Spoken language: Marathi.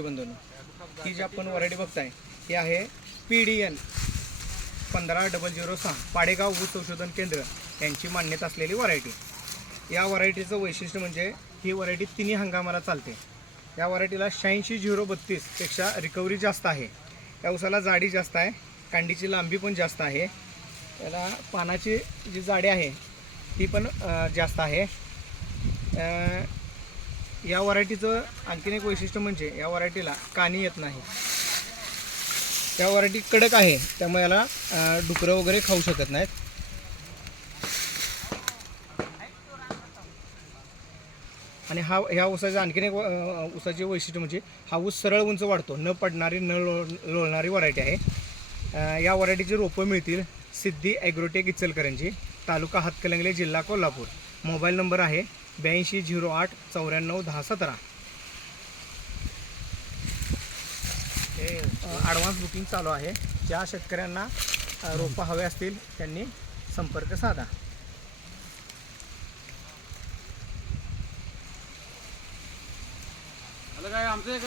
बंधूंनो, ही जी आपण व्हरायटी बघताय ही आहे PDN 15006 पाडेगाव ऊस संशोधन केंद्र यांची मान्यता असलेली व्हरायटी। या व्हरायटीचं वैशिष्ट्य म्हणजे ही व्हरायटी तिन्ही हंगामाला चालते। या व्हरायटीला 86-032 पेक्षा रिकव्हरी जास्त आहे। या ऊसाला जाडी जास्त आहे, कांडीची लांबी पण जास्त आहे, याला पानाची जी जाडी आहे ती पण जास्त आहे। या व्हरायटीचं आणखीन एक वैशिष्ट्य म्हणजे या व्हरायटीला कानी येत नाही। या व्हरायटी कडक आहे, त्यामुळे याला डुकरं वगैरे खाऊ शकत नाहीत। आणि ह्या ऊसाचं आणखीन एक ऊसाचे वैशिष्ट्य म्हणजे हा ऊस सरळ उंच वाढतो, न पडणारी न लोळणारी व्हरायटी आहे। या व्हरायटीची रोपं मिळतील सिद्धी ॲग्रोटेक इचलकरंजी, तालुका हातकणंगले, जिल्हा कोल्हापूर। मोबाईल नंबर आहे 8208941017। हे ॲडव्हान्स बुकिंग चालू आहे। ज्या शेतकऱ्यांना रोपं हवे असतील त्यांनी संपर्क साधा। काय आमचं